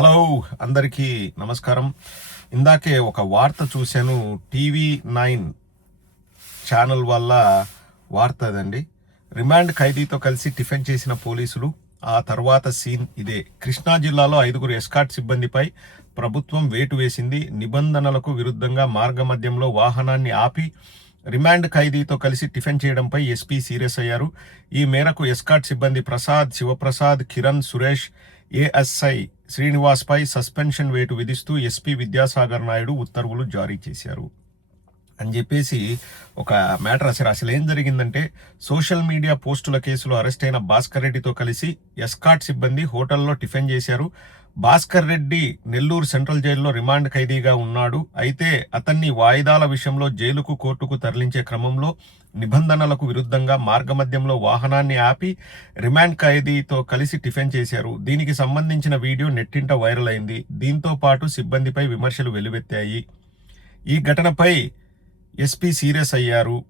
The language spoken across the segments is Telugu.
హలో అందరికీ నమస్కారం. ఇందాకే ఒక వార్త చూశాను టీవీ నైన్ ఛానల్ వల్ల వార్త అదండి. రిమాండ్ ఖైదీతో కలిసి టిఫిన్ చేసిన పోలీసులు ఆ తర్వాత సీన్ ఇదే. కృష్ణా జిల్లాలో ఐదుగురు ఎస్కాట్ సిబ్బందిపై ప్రభుత్వం వేటు వేసింది. నిబంధనలకు విరుద్ధంగా మార్గమధ్యంలో వాహనాన్ని ఆపి రిమాండ్ ఖైదీతో కలిసి టిఫిన్ చేయడంపై ఎస్పీ సీరియస్ అయ్యారు. ఈ మేరకు ఎస్కాట్ సిబ్బంది ప్రసాద్ శివప్రసాద్ కిరణ్ సురేష్ ఏఎస్ఐ శ్రీనివాస్పై సస్పెన్షన్ వేటు విధిస్తూ ఎస్పీ విద్యాసాగర్ నాయుడు ఉత్తర్వులు జారీ చేశారు. అని చెప్పేసి ఒక మ్యాటర్ రాశారు. అసలు ఏం జరిగిందంటే సోషల్ మీడియా పోస్టుల కేసులో అరెస్ట్ అయిన భాస్కర్ రెడ్డితో కలిసి ఎస్కాట్ సిబ్బంది హోటల్లో టిఫిన్ చేశారు. భాస్కర్ రెడ్డి నెల్లూరు సెంట్రల్ జైల్లో రిమాండ్ ఖైదీగా ఉన్నాడు. అయితే అతన్ని వాయిదాల విషయంలో జైలుకు కోర్టుకు తరలించే క్రమంలో నిబంధనలకు విరుద్ధంగా మార్గమధ్యంలో వాహనాన్ని ఆపి రిమాండ్ ఖైదీతో కలిసి టిఫిన్ చేశారు. దీనికి సంబంధించిన వీడియో నెట్టింట వైరల్ అయింది. దీంతో పాటు సిబ్బందిపై విమర్శలు వెలువెత్తాయి. ఈ ఘటనపై ఎస్పీ సీరియస్ అయ్యారు.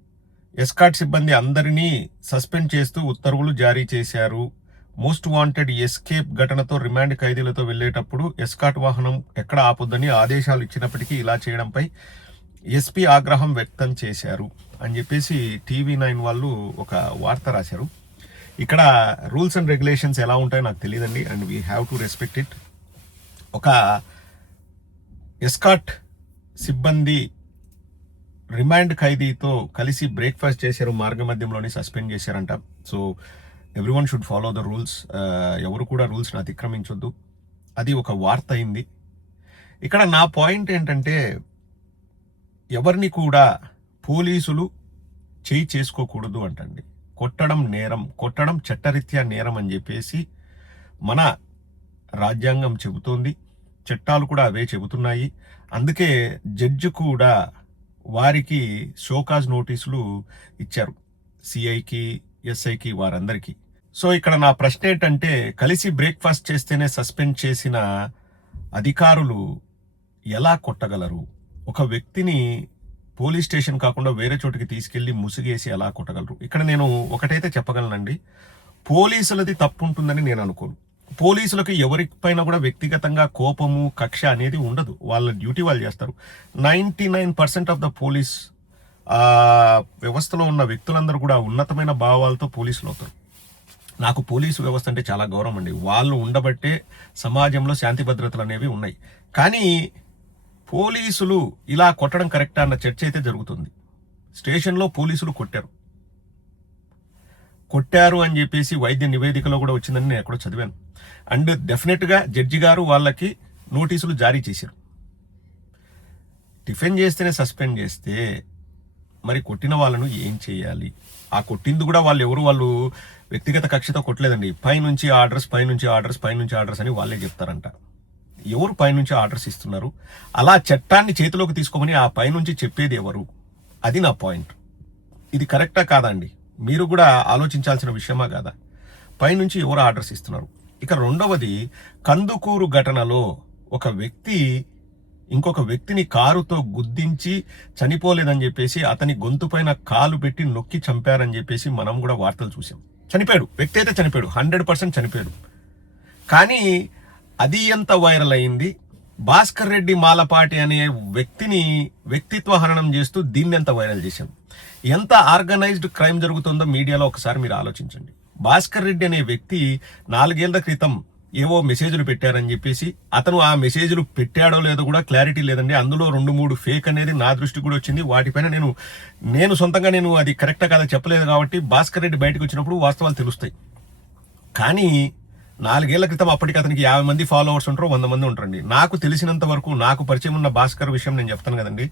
ఎస్కాట్ సిబ్బంది అందరినీ సస్పెండ్ చేస్తూ ఉత్తర్వులు జారీ చేశారు. మోస్ట్ వాంటెడ్ ఎస్కేప్ ఘటనతో రిమాండ్ ఖైదీలతో వెళ్ళేటప్పుడు ఎస్కాట్ వాహనం ఎక్కడ ఆపొద్దని ఆదేశాలు ఇచ్చినప్పటికీ ఇలా చేయడంపై ఎస్పీ ఆగ్రహం వ్యక్తం చేశారు అని చెప్పేసి టీవీ నైన్ వాళ్ళు ఒక వార్త రాశారు. ఇక్కడ రూల్స్ అండ్ రెగ్యులేషన్స్ ఎలా ఉంటాయో నాకు తెలియదండి and we have to respect it. ఒక ఎస్కాట్ సిబ్బంది రిమాండ్ ఖైదీతో కలిసి బ్రేక్ఫాస్ట్ చేశారు మార్గ మధ్యంలోనే సస్పెండ్ చేశారంట. So everyone should follow the rules ఎవరు కూడా రూల్స్ని అతిక్రమించొద్దు. అది ఒక వార్త అయింది. ఇక్కడ నా పాయింట్ ఏంటంటే ఎవరిని కూడా పోలీసులు చేయి చేసుకోకూడదు అంటండి. కొట్టడం నేరం కొట్టడం చట్టరీత్యా నేరం అని చెప్పేసి మన రాజ్యాంగం చెబుతోంది. చట్టాలు కూడా అవే చెబుతున్నాయి. అందుకే జడ్జి కూడా వారికి షోకాజ్ నోటీసులు ఇచ్చారు. సిఐకి ఎస్ఐకి వారందరికీ. సో ఇక్కడ నా ప్రశ్న ఏంటంటే కలిసి బ్రేక్ఫాస్ట్ చేస్తేనే సస్పెండ్ చేసిన అధికారులు ఎలా కొట్టగలరు? ఒక వ్యక్తిని పోలీస్ స్టేషన్ కాకుండా వేరే చోటికి తీసుకెళ్ళి ముసుగేసి ఎలా కొట్టగలరు? ఇక్కడ నేను ఒకటైతే చెప్పగలనండి. పోలీసులది తప్పు ఉంటుందని నేను అనుకోను. పోలీసులకు ఎవరిపైన కూడా వ్యక్తిగతంగా కోపము కక్ష అనేది ఉండదు. వాళ్ళ డ్యూటీ వాళ్ళు చేస్తారు. Ninety nine percent of the police వ్యవస్థలో ఉన్న వ్యక్తులందరూ కూడా ఉన్నతమైన భావాలతో పోలీసులు అవుతారు. నాకు పోలీసు వ్యవస్థ అంటే చాలా గౌరవం అండి వాళ్ళు ఉండబట్టే సమాజంలో శాంతి భద్రతలు అనేవి ఉన్నాయి. కానీ పోలీసులు ఇలా కొట్టడం కరెక్టా అన్న చర్చ అయితే జరుగుతుంది. స్టేషన్లో పోలీసులు కొట్టారు. కొట్టారు అని చెప్పేసి వైద్య నివేదికలో కూడా వచ్చిందని నేను ఎక్కడో చదివాను. అండ్ డెఫినెట్గా జడ్జి గారు వాళ్ళకి నోటీసులు జారీ చేశారు. టిఫిన్ చేస్తేనే సస్పెండ్ చేస్తే మరి కొట్టిన వాళ్ళను ఏం చేయాలి? ఆ కొట్టింది కూడా వాళ్ళు ఎవరు? వాళ్ళు వ్యక్తిగత కక్షతో కొట్టలేదండి. పైనుంచి ఆర్డర్స్ పైనుంచి ఆర్డర్స్ పైనుంచి ఆర్డర్స్ అని వాళ్ళే చెప్తారంట. ఎవరు పైనుంచి ఆర్డర్స్ ఇస్తున్నారు? అలా చట్టాన్ని చేతిలోకి తీసుకోమని ఆ పైనుంచి చెప్పేది ఎవరు? అది నా పాయింట్. ఇది కరెక్టా కాదా అండి మీరు కూడా ఆలోచించాల్సిన విషయమా కాదా? పైనుంచి ఎవరు ఆర్డర్స్ ఇస్తున్నారు? ఇక రెండవది కందుకూరు ఘటనలో ఒక వ్యక్తి ఇంకొక వ్యక్తిని కారుతో గుద్దించి చనిపోలేదని చెప్పేసి అతని గొంతుపైన కాలు పెట్టి నొక్కి చంపారని చెప్పేసి మనం కూడా వార్తలు చూసాం చనిపోయాడు. వ్యక్తి అయితే చనిపోయాడు. హండ్రెడ్ పర్సెంట్ చనిపోయాడు. కానీ అది ఎంత వైరల్ అయింది? భాస్కర్ రెడ్డి మాలపాటి అనే వ్యక్తిని వ్యక్తిత్వ హరణం చేస్తూ దీన్ని ఎంత వైరల్ చేశాం? ఎంత ఆర్గనైజ్డ్ క్రైమ్ జరుగుతుందో మీడియాలో ఒకసారి మీరు ఆలోచించండి. భాస్కర్ రెడ్డి అనే వ్యక్తి నాలుగేళ్ళ క్రితం ఏవో మెసేజ్లు పెట్టారని చెప్పేసి అతను ఆ మెసేజ్లు పెట్టాడో లేదో కూడా క్లారిటీ లేదండి. అందులో రెండు మూడు ఫేక్ అనేది నా దృష్టి కూడా వచ్చింది. వాటిపైన నేను నేను సొంతంగా నేను అది కరెక్టా కాదా చెప్పలేదు కాబట్టి భాస్కర్ రెడ్డి బయటకు వచ్చినప్పుడు వాస్తవాలు తెలుస్తాయి. కానీ నాలుగేళ్ళ క్రితం అప్పటికి అతనికి యాభై మంది ఫాలోవర్స్ ఉంటారు వంద మంది ఉంటారండి. నాకు తెలిసినంత వరకు నాకు పరిచయం ఉన్న భాస్కర్ విషయం నేను చెప్తాను కదండి.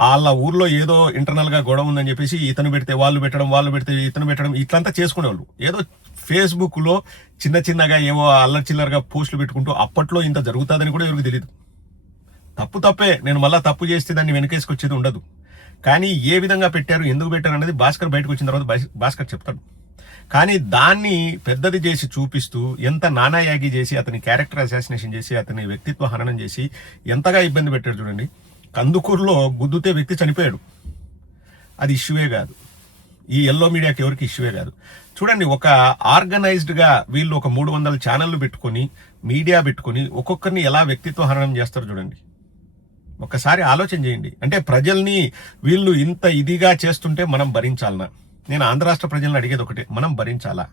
వాళ్ళ ఊర్లో ఏదో ఇంటర్నల్గా గొడవ ఉందని చెప్పేసి ఇతను పెడితే వాళ్ళు పెట్టడం వాళ్ళు పెడితే ఇతను పెట్టడం ఇట్లంతా చేసుకునేవాళ్ళు. ఏదో ఫేస్బుక్లో చిన్న చిన్నగా ఏవో అల్లరి చిల్లరగా పోస్టులు పెట్టుకుంటూ అప్పట్లో ఇంత జరుగుతుందని కూడా ఎవరికి తెలియదు తప్పు తప్పే. నేను మళ్ళీ తప్పు చేస్తే దాన్ని వెనకేసుకొచ్చేది ఉండదు. కానీ ఏ విధంగా పెట్టారు ఎందుకు పెట్టారు అనేది భాస్కర్ బయటకు వచ్చిన తర్వాత భాస్- భాస్కర్ చెప్తాడు. కానీ దాన్ని పెద్దది చేసి చూపిస్తూ ఎంత నానాయాగి చేసి అతని క్యారెక్టర్ అసాసినేషన్ చేసి అతని వ్యక్తిత్వ హననం చేసి ఎంతగా ఇబ్బంది పెట్టాడు చూడండి. కందుకూరులో గుద్దుతే వ్యక్తి చనిపోయాడు. అది ఇష్యూవే కాదు. ఈ ఎల్లో మీడియాకి ఎవరికి ఇష్యూవే కాదు. చూడండి ఒక ఆర్గనైజ్డ్గా వీళ్ళు ఒక మూడు వందల ఛానళ్ళు పెట్టుకొని మీడియా పెట్టుకొని ఒక్కొక్కరిని ఎలా వ్యక్తిత్వ హరణం చేస్తారు చూడండి. ఒక్కసారి ఆలోచన చేయండి. అంటే ప్రజల్ని వీళ్ళు ఇంత ఇదిగా చేస్తుంటే మనం భరించాలనా? నేను ఆంధ్ర రాష్ట్ర ప్రజలను అడిగేది ఒకటే మనం భరించాలా?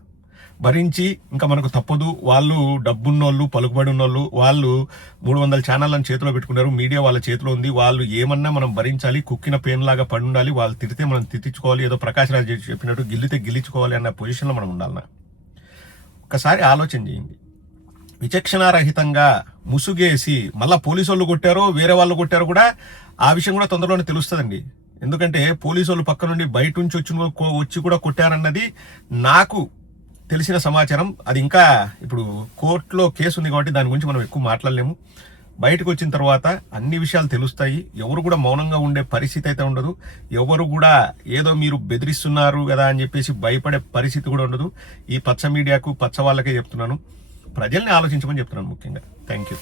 భరించి ఇంకా మనకు తప్పదు. వాళ్ళు డబ్బున్నోళ్ళు పలుకుబడి ఉన్నోళ్ళు వాళ్ళు మూడు వందల ఛానళ్ళని చేతిలో పెట్టుకున్నారు. మీడియా వాళ్ళ చేతిలో ఉంది. వాళ్ళు ఏమన్నా మనం భరించాలి కుక్కిన పెయిన్ లాగా పడి ఉండాలి వాళ్ళు తిరితే మనం తిట్టించుకోవాలి ఏదో ప్రకాష్ రాజ్ చెప్పినట్టు గిల్లితే గిల్లించుకోవాలి అన్న పొజిషన్లో మనం ఉండాలన్నా. ఒకసారి ఆలోచన చేయండి. విచక్షణారహితంగా ముసుగేసి మళ్ళీ పోలీసు వాళ్ళు కొట్టారో వేరే వాళ్ళు కొట్టారో కూడా ఆ విషయం కూడా తొందరలోనే తెలుస్తుందండి. ఎందుకంటే పోలీసు వాళ్ళు పక్క నుండి బయట నుంచి వచ్చి వచ్చి కూడా కొట్టారన్నది నాకు తెలిసిన సమాచారం. అది ఇంకా ఇప్పుడు కోర్టులో కేసు ఉంది కాబట్టి దాని గురించి మనం ఎక్కువ మాట్లాడలేము. బయటకు వచ్చిన తర్వాత అన్ని విషయాలు తెలుస్తాయి. ఎవరు కూడా మౌనంగా ఉండే పరిస్థితి అయితే ఉండదు. ఎవరు కూడా ఏదో మీరు బెదిరిస్తున్నారు కదా అని చెప్పేసి భయపడే పరిస్థితి కూడా ఉండదు. ఈ పచ్చ మీడియాకు పచ్చ వాళ్ళకే చెప్తున్నాను. ప్రజల్ని ఆలోచించమని చెప్తున్నాను ముఖ్యంగా. Thank you